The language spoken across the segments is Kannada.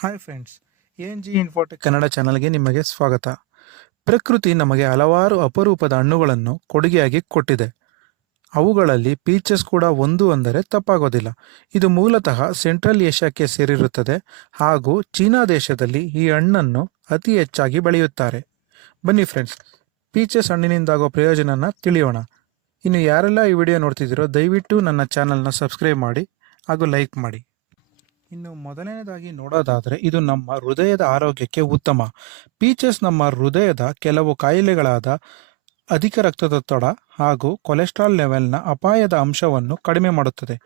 Hi friends N G Infotech Kannada ಚಾನಲ್ಗೆ ನಿಮಗೆ ಸ್ವಾಗತ. ಪ್ರಕೃತಿ ನಮಗೆ ಹಲವಾರು ಅಪರೂಪದ ಹಣ್ಣುಗಳನ್ನು ಕೊಡುಗೆಯಾಗಿ ಕೊಟ್ಟಿದೆ. ಅವುಗಳಲ್ಲಿ ಪೀಚಸ್ ಕೂಡ ಒಂದು ಅಂದರೆ ತಪ್ಪಾಗೋದಿಲ್ಲ. ಇದು ಮೂಲತಃ ಸೆಂಟ್ರಲ್ ಏಷ್ಯಾಕ್ಕೆ ಸೇರಿರುತ್ತದೆ ಹಾಗೂ ಚೀನಾ ದೇಶದಲ್ಲಿ ಈ ಹಣ್ಣನ್ನು ಅತಿ ಹೆಚ್ಚಾಗಿ ಬೆಳೆಯುತ್ತಾರೆ. ಬನ್ನಿ ಫ್ರೆಂಡ್ಸ್ ಪೀಚಸ್ ಹಣ್ಣಿನಿಂದಾಗೋ ಪ್ರಯೋಜನನ ತಿಳಿಯೋಣ. ಇನ್ನು ಯಾರೆಲ್ಲ ಈ ವಿಡಿಯೋ ನೋಡ್ತಿದ್ದೀರೋ ದಯವಿಟ್ಟು ನನ್ನ ಚಾನಲ್ನ ಸಬ್ಸ್ಕ್ರೈಬ್ ಮಾಡಿ ಹಾಗೂ ಲೈಕ್ ಮಾಡಿ. ಇನ್ನು ಮೊದಲನೇದಾಗಿ ನೋಡೋದಾದರೆ ಇದು ನಮ್ಮ ಹೃದಯದ ಆರೋಗ್ಯಕ್ಕೆ ಉತ್ತಮ. ಪೀಚಸ್ ನಮ್ಮ ಹೃದಯದ ಕೆಲವು ಕಾಯಿಲೆಗಳಾದ ಅಧಿಕ ರಕ್ತದೊತ್ತಡ ಹಾಗೂ ಕೊಲೆಸ್ಟ್ರಾಲ್ ಲೆವೆಲ್ನ ಅಪಾಯದ ಅಂಶವನ್ನು ಕಡಿಮೆ ಮಾಡುತ್ತದೆ.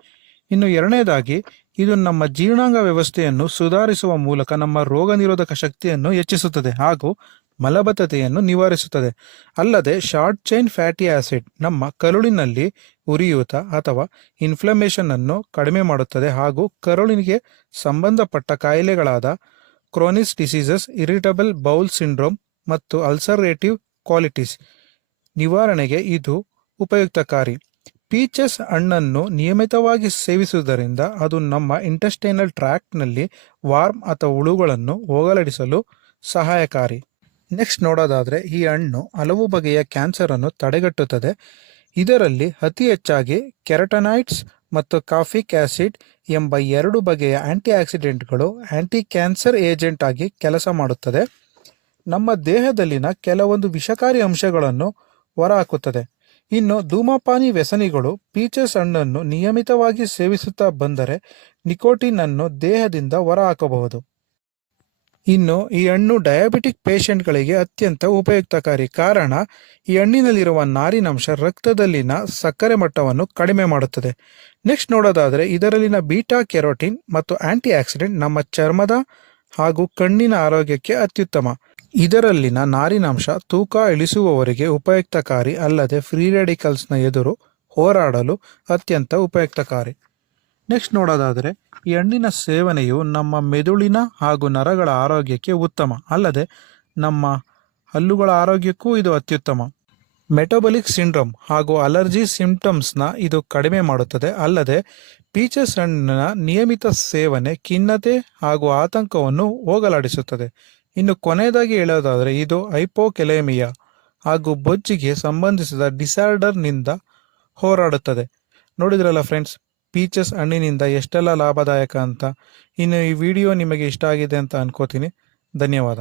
ಇನ್ನು ಎರಡನೇದಾಗಿ, ಇದು ನಮ್ಮ ಜೀರ್ಣಾಂಗ ವ್ಯವಸ್ಥೆಯನ್ನು ಸುಧಾರಿಸುವ ಮೂಲಕ ನಮ್ಮ ರೋಗ ನಿರೋಧಕ ಶಕ್ತಿಯನ್ನು ಹೆಚ್ಚಿಸುತ್ತದೆ ಹಾಗೂ ಮಲಬದ್ಧತೆಯನ್ನು ನಿವಾರಿಸುತ್ತದೆ. ಅಲ್ಲದೆ ಶಾರ್ಟ್ ಚೈನ್ ಫ್ಯಾಟಿ ಆಸಿಡ್ ನಮ್ಮ ಕರುಳಿನಲ್ಲಿ ಉರಿಯೂತ ಅಥವಾ ಇನ್ಫ್ಲಮೇಷನ್ ಅನ್ನು ಕಡಿಮೆ ಮಾಡುತ್ತದೆ ಹಾಗೂ ಕರುಳಿಗೆ ಸಂಬಂಧಪಟ್ಟ ಕಾಯಿಲೆಗಳಾದ Crohn's diseases, irritable bowel syndrome ಮತ್ತು ಅಲ್ಸರೇಟಿವ್ ಕ್ವಾಲಿಟೀಸ್ ನಿವಾರಣೆಗೆ ಇದು ಉಪಯುಕ್ತಕಾರಿ. ಪೀಚಸ್ ಹಣ್ಣನ್ನು ನಿಯಮಿತವಾಗಿ ಸೇವಿಸುವುದರಿಂದ ಅದು ನಮ್ಮ ಇಂಟೆಸ್ಟೈನಲ್ ಟ್ರ್ಯಾಕ್ಟ್ನಲ್ಲಿ ವಾರ್ಮ್ ಅಥವಾ ಹುಳುಗಳನ್ನು ಹೋಗಲಾಡಿಸಲು ಸಹಾಯಕಾರಿ. ನೆಕ್ಸ್ಟ್ ನೋಡೋದಾದರೆ ಈ ಹಣ್ಣು ಹಲವು ಬಗೆಯ ಕ್ಯಾನ್ಸರನ್ನು ತಡೆಗಟ್ಟುತ್ತದೆ. ಇದರಲ್ಲಿ ಅತಿ ಹೆಚ್ಚಾಗಿ ಕೆರಟನೈಟ್ಸ್ ಮತ್ತು ಕಾಫಿಕ್ ಆಸಿಡ್ ಎಂಬ ಎರಡು ಬಗೆಯ ಆಂಟಿ ಆಕ್ಸಿಡೆಂಟ್ಗಳು ಆಂಟಿ ಕ್ಯಾನ್ಸರ್ ಏಜೆಂಟ್ ಆಗಿ ಕೆಲಸ ಮಾಡುತ್ತದೆ. ನಮ್ಮ ದೇಹದಲ್ಲಿನ ಕೆಲವೊಂದು ವಿಷಕಾರಿ ಅಂಶಗಳನ್ನು ಹೊರಹಾಕುತ್ತದೆ. ಇನ್ನು ಧೂಮಪಾನಿ ವ್ಯಸನಿಗಳು ಪೀಚಸ್ ಹಣ್ಣನ್ನು ನಿಯಮಿತವಾಗಿ ಸೇವಿಸುತ್ತಾ ಬಂದರೆ ನಿಕೋಟಿನ್ ಅನ್ನು ದೇಹದಿಂದ ಹೊರಹಾಕಬಹುದು. ಇನ್ನು ಈ ಹಣ್ಣು ಡಯಾಬಿಟಿಕ್ ಪೇಷಂಟ್ಗಳಿಗೆ ಅತ್ಯಂತ ಉಪಯುಕ್ತಕಾರಿ ಕಾರಣ, ಈ ಹಣ್ಣಿನಲ್ಲಿರುವ ನಾರಿನಂಶ ರಕ್ತದಲ್ಲಿನ ಸಕ್ಕರೆ ಮಟ್ಟವನ್ನು ಕಡಿಮೆ ಮಾಡುತ್ತದೆ. ನೆಕ್ಸ್ಟ್ ನೋಡೋದಾದರೆ, ಇದರಲ್ಲಿನ ಬೀಟಾ ಕೆರೋಟಿನ್ ಮತ್ತು ಆಂಟಿ ಆಕ್ಸಿಡೆಂಟ್ ನಮ್ಮ ಚರ್ಮದ ಹಾಗೂ ಕಣ್ಣಿನ ಆರೋಗ್ಯಕ್ಕೆ ಅತ್ಯುತ್ತಮ. ಇದರಲ್ಲಿನ ನಾರಿನಾಂಶ ತೂಕ ಇಳಿಸುವವರಿಗೆ ಉಪಯುಕ್ತಕಾರಿ ಅಲ್ಲದೆ ಫ್ರೀ ರೆಡಿಕಲ್ಸ್ನ ಎದುರು ಹೋರಾಡಲು ಅತ್ಯಂತ ಉಪಯುಕ್ತಕಾರಿ ನೆಕ್ಸ್ಟ್ ನೋಡೋದಾದರೆ, ಈ ಹಣ್ಣಿನ ಸೇವನೆಯು ನಮ್ಮ ಮೆದುಳಿನ ಹಾಗೂ ನರಗಳ ಆರೋಗ್ಯಕ್ಕೆ ಉತ್ತಮ, ಅಲ್ಲದೆ ನಮ್ಮ ಹಲ್ಲುಗಳ ಆರೋಗ್ಯಕ್ಕೂ ಇದು ಅತ್ಯುತ್ತಮ. ಮೆಟಬಲಿಕ್ ಸಿಂಡ್ರೋಮ್ ಹಾಗೂ ಅಲರ್ಜಿ ಸಿಂಪ್ಟಮ್ಸ್ನ ಇದು ಕಡಿಮೆ ಮಾಡುತ್ತದೆ, ಅಲ್ಲದೆ ಪೀಚಸ್ ಹಣ್ಣಿನ ನಿಯಮಿತ ಸೇವನೆ, ಖಿನ್ನತೆ ಹಾಗೂ ಆತಂಕವನ್ನು ಹೋಗಲಾಡಿಸುತ್ತದೆ. ಇನ್ನು ಕೊನೆಯದಾಗಿ ಹೇಳೋದಾದರೆ, ಇದು ಹೈಪೋಕೆಲೇಮಿಯಾ ಹಾಗೂ ಬೊಜ್ಜಿಗೆ ಸಂಬಂಧಿಸಿದ ಡಿಸಾರ್ಡರ್ನಿಂದ ಹೋರಾಡುತ್ತದೆ. ನೋಡಿದ್ರಲ್ಲ ಫ್ರೆಂಡ್ಸ್ ಪೀಚಸ್ ಹಣ್ಣಿನಿಂದ ಎಷ್ಟೆಲ್ಲ ಲಾಭದಾಯಕ ಅಂತ. ಇನ್ನು ಈ ವಿಡಿಯೋ ನಿಮಗೆ ಇಷ್ಟ ಆಗಿದೆ ಅಂತ ಅನ್ಕೋತೀನಿ. ಧನ್ಯವಾದ.